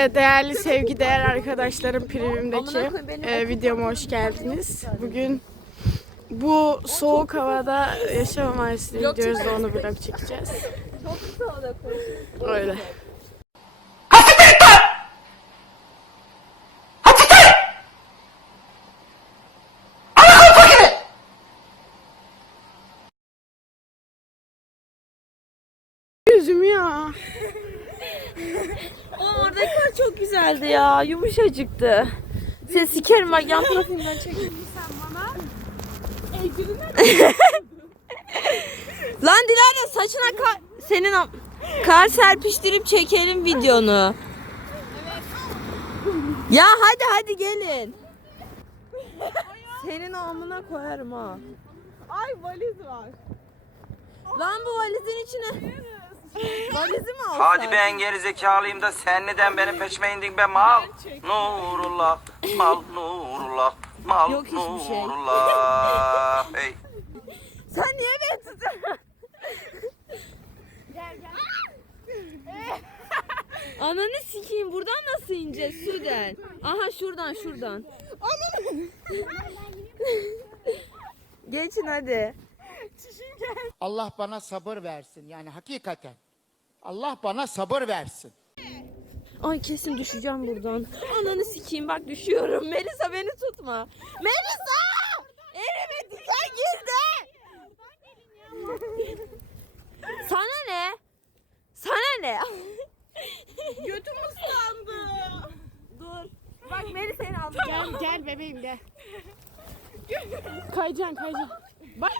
Ee, değerli sevgi değer arkadaşlarım Premium'daki e, videoma hoş geldiniz. Bugün bu soğuk havada yaşam amaçlı gidiyoruz da onu vlog çekeceğiz. Öyle. Yüzüm ya. Güzeldi ya. Yumuşacıktı. Sen sikerim bak yan profilimden çek. Lan Dilara saçına kar... Senin kar serpiştirip çekelim videonu. Ya hadi hadi gelin. Senin amına koyarım ha. Ay valiz var. Lan bu valizin içine. Valizi mi alsak? Hadi ben geri zekalıyım da sen neden benim peşime indin be mal? Nurullah, mal Nurullah, mal Yok hiçbir şey. Nurullah. Hey. Sen niye beni tutuyorsun? Ananı sikeyim buradan nasıl ineceğiz Süden? Aha şuradan şuradan. Geçin hadi. Allah bana sabır versin yani hakikaten. Allah bana sabır versin. Ay kesin düşeceğim buradan. Ananı sikeyim bak düşüyorum. Melisa beni tutma. Melisa! Elime diken girdi. Sana ne? Sana ne? Götüm ıslandı. Dur. Bak Meli seni aldı. Gel gel bebeğim gel. Kayacaksın kayacaksın. Bak.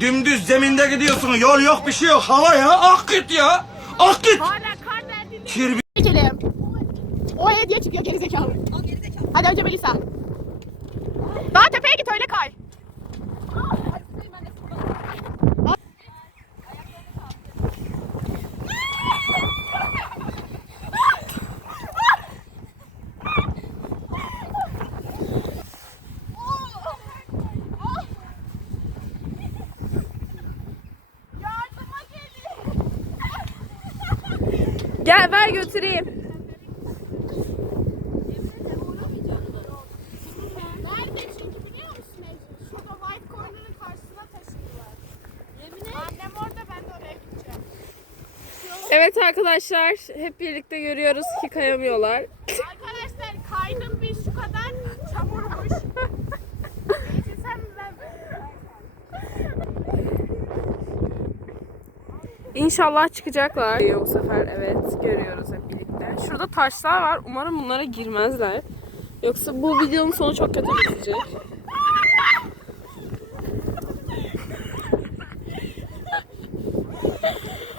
Dümdüz zeminde gidiyorsun. Yol yok bir şey yok. Hava ya. Ak git ya. Ak git. Hala kar derdinde. Kirbi. Çekelim. O hediye çıkıyor gerizekalı. Hadi önce Melisa. Daha tepeye git öyle kay. Oraya gideceğim. Evet arkadaşlar hep birlikte görüyoruz ki kayamıyorlar. Arkadaşlar kaydım bir şu kadar çamurmuş. Ece sen ben İnşallah çıkacaklar. Bu sefer evet görüyoruz hep birlikte. Şurada taşlar var. Umarım bunlara girmezler. Yoksa bu videonun sonu çok kötü bitecek.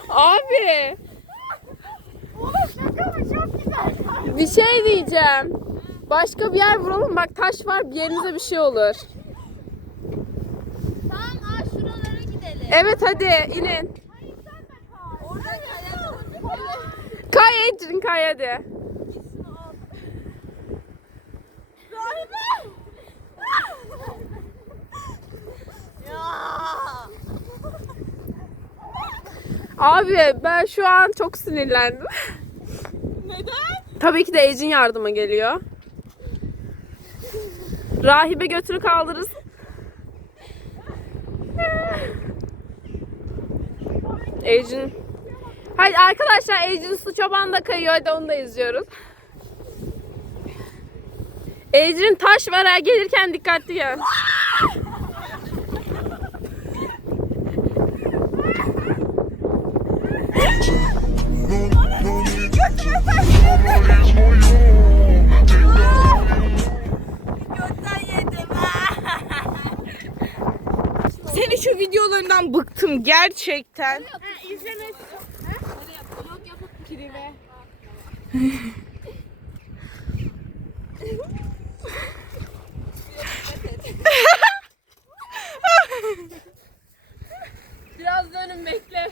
Abi Oğlum şaka mı? Çok güzel. bir şey diyeceğim. Başka bir yer vuralım. Bak taş var bir yerinize bir şey olur. Tamam aa şuralara gidelim. Evet hadi inin. Kay hadi. Abi ben şu an çok sinirlendim. Neden? Tabii ki de Ecin yardıma geliyor. Rahibe götünü kaldırırız. Ecin. Haydi arkadaşlar Ecin su çoban da kayıyor. Hadi onu da izliyoruz. Ecin taş var ha gelirken dikkatli gel. Senin şu videolarından bıktım gerçekten. İzlemek. Vlog Biraz dönün bekle.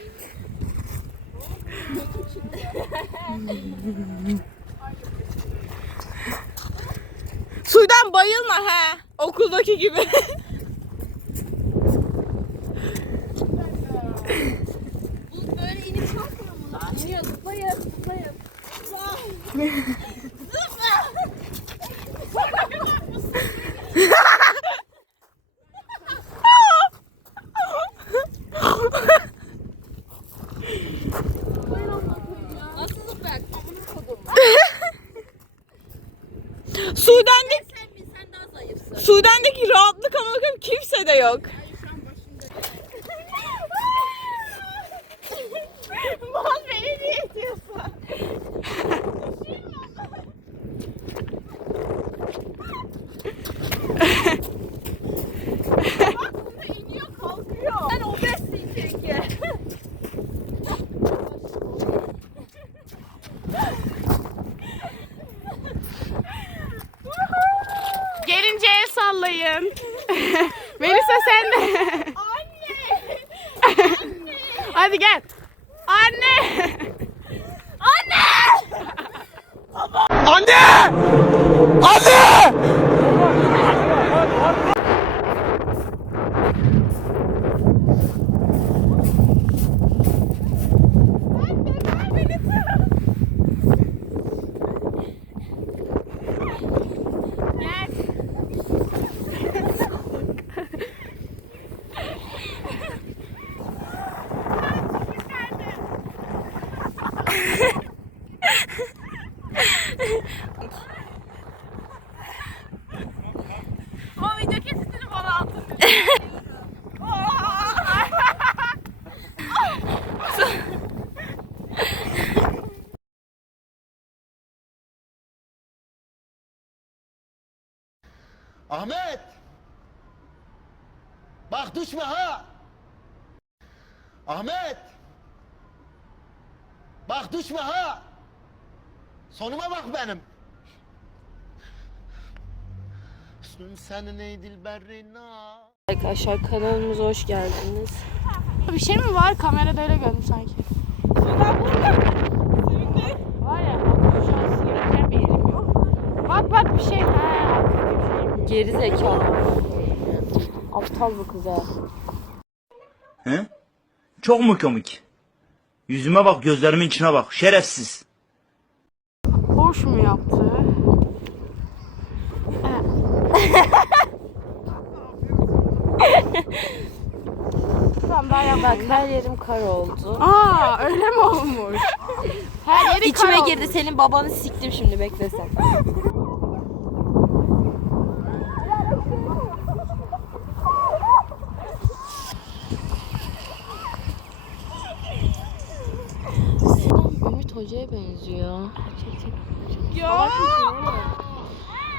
Suydan bayılma he. Okuldaki gibi. Bu böyle inip kalkmıyor mu lan? İniyor zıplayın zıplayın. Sudan'daki Sudan'daki rahatlık ama bakın kimse de yok. Mal beni niye itiyorsun? Ben obezsin çünkü. Gelince el sallayın. Melisa sen de. Anne. Hadi gel. Anne. O video kesitini bana atın. Ahmet! Düşme ha! Ahmet! Bak düşme ha! Sonuma bak benim. Senin ey dilberina. Arkadaşlar kanalımıza hoş geldiniz. Bir şey mi var? Kamerada öyle gördüm sanki. Var ya bak şu an sigaretler bir elim yok. Bak bak bir şey. Ha, şey? Geri zekalı. Aptal bu kız ha. He? Çok mu komik? Yüzüme bak, gözlerimin içine bak. Şerefsiz. Boş mu yaptı? tamam. Bak her yerim kar oldu. Aa öyle mi olmuş? Her yeri İçime kar girdi olmuş. senin babanı siktim şimdi bekle sen. Ümit Hoca'ya benziyor. Ya.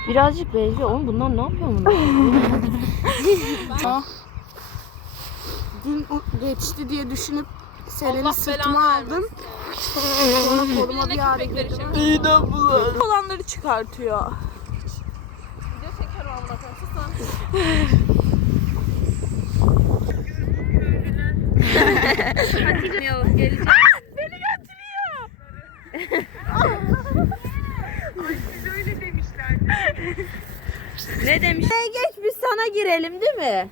Birazcık benziyor. Oğlum bunlar ne yapıyor bunlar? Gün u- geçti diye düşünüp Selen'i sırtıma aldım. Sonra koluma bir ağrı girdi. İğne bulan. Olanları çıkartıyor. ne demiş? geç biz sana girelim değil mi?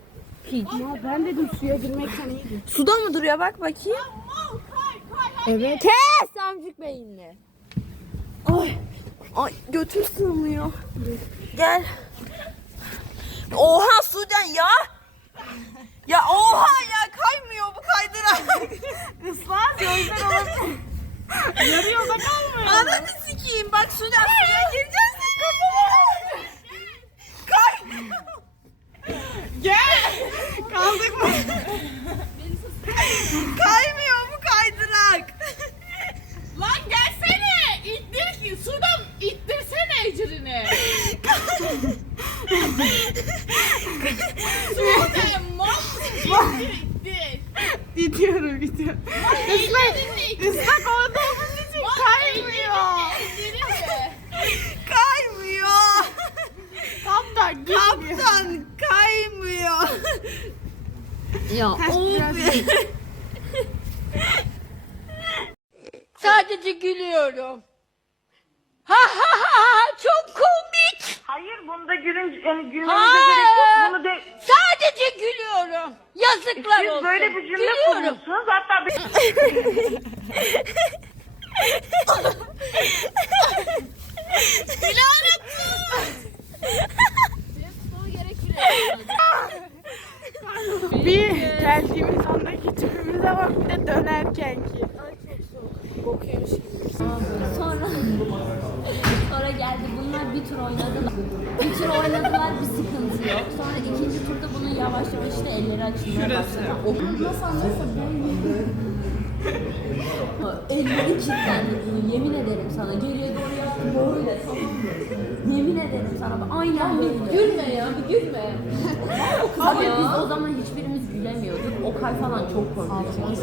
Ya ben dedim suya girmekten iyiydi. Suda mı duruyor bak bakayım. Evet. Kes amcık beyinli. Ay. Ay götüm sığmıyor. Gel. Oha Sudan ya. Ya oha ya kaymıyor bu kaydırak. Islar gözler olabilir. Yarı yolda kalmıyor. Ananı sikeyim bak Sudan suya gireceksin kafama. Kay. Gel. Kaldık mı? Kaymıyor bu kaydırak. Lan gelsene. İttir ki suda ittirsene ecrini. Suda mal ittir. İtiyorum itiyorum. Islak, ıslak ya of. Sadece gülüyorum. Ha ha ha ha çok komik. Hayır bunda gülün yani gülmenize Hayır. gerek yok. Bunu de Sadece gülüyorum. Yazıklar siz olsun. böyle bir cümle Gülüyorum. kurmuşsunuz. Hatta bir... Bir geldiğimiz andaki tipimize bak bir de dönerkenki. Sonra sonra geldi bunlar bir tur oynadılar. Bir tur oynadılar bir sıkıntı yok. Sonra ikinci turda bunun yavaş yavaş işte elleri açılmaya başladı. O nasıl anlarsa Elleri kilitlendi yemin ederim sana. Geriye doğru yaptı böyle tamam mı? Yemin ederim sana. Aynen böyle. Gülme ya bir gülme. Abi biz o zaman hiçbirimiz gülemiyorduk. Okay falan çok korkuyordu.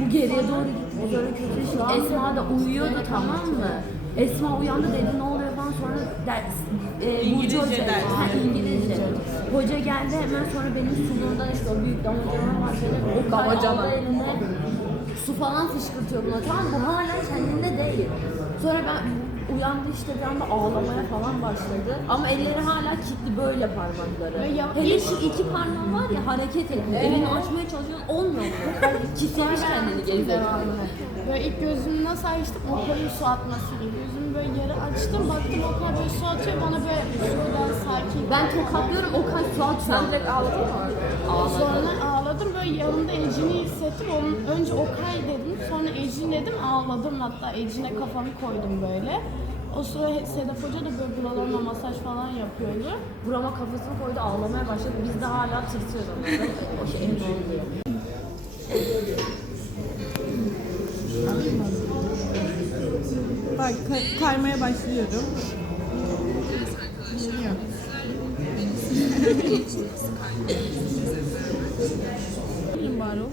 Bu geriye doğru gitti. Biz öyle kötü şey. Esma da uyuyordu tamam mı? Esma uyandı dedi ne oluyor falan sonra ders e, İngilizce ders. Ha, İngilizce. Hoca geldi hemen sonra benim sunumdan işte o büyük damacana başladı. O damacana. eline su falan fışkırtıyor buna tamam? Bu hala kendinde değil. Sonra ben uyandı işte bir anda ağlamaya falan başladı. Ama elleri hala kilitli böyle parmakları. Hele şu iki parmağı var ya hareket etmiyor. Elini açmaya çalışıyorsun olmuyor. Kilitlemiş kendini geri Böyle ilk gözümü nasıl açtım? O kadar su atması gibi. Gözümü böyle yarı açtım. Baktım o kadar böyle su atıyor. Bana böyle şuradan sakin. Ben tokatlıyorum o kadar su atıyor. Sen direkt ağladın mı? Sonra ağladım. Böyle yanımda Ecrin'i hissettim. Onun önce Okay dedim. Sonra Ecrin dedim. Ağladım hatta. Ecrin'e kafamı koydum böyle. O sıra Sedef Hoca da böyle buralarına masaj falan yapıyordu. Burama kafasını koydu ağlamaya başladı. Biz de hala tırsıyoruz onlardan. O şey diye. Bak kay- kaymaya başlıyorum. Geliyor. O mu?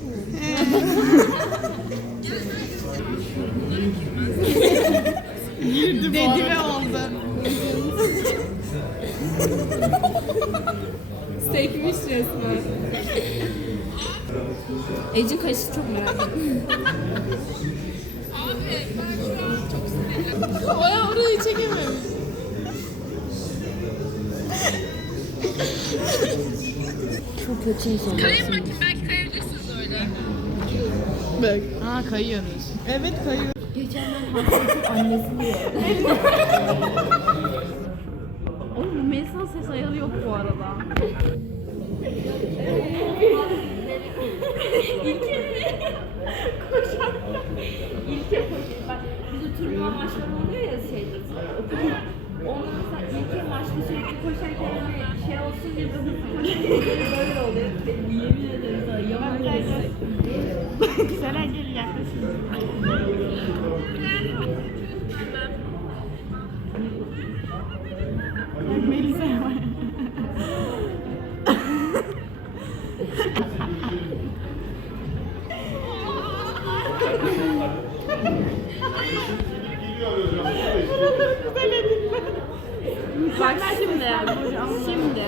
Dedi ve oldu. Sekmiş resmen. Ecin kaşığı çok merak ettim. Oraya orayı çekemem. Çok kötü insan. Aa kayıyoruz. Evet kayıyoruz. Geçen ben hastaydım annesini gördüm. Oğlum bu Melisa ses ayarı yok bu arada. İlke koşuyor. Bak bizim turnuva maçları oluyor ya şeyde. Okulda. Onda mesela ilke maçta sürekli koşarken hani şey olsun diye böyle koşarken böyle oluyor. Yemin ederim sana yaman Selen gel yaklaşın. Melisa var. Bak şimdi. Şimdi.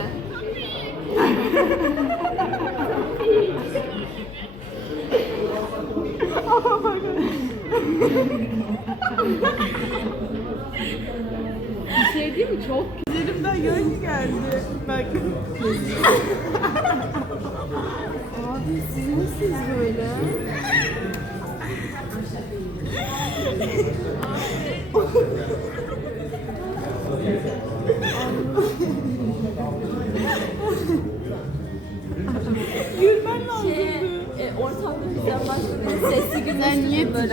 Bir şey değil mi? Çok Üzerimden yön geldi. Bak. Abi siz nasılsınız böyle? Gülmen lazım. Şey, e, ortamda bizden başka bir sesli gülmüştü böyle.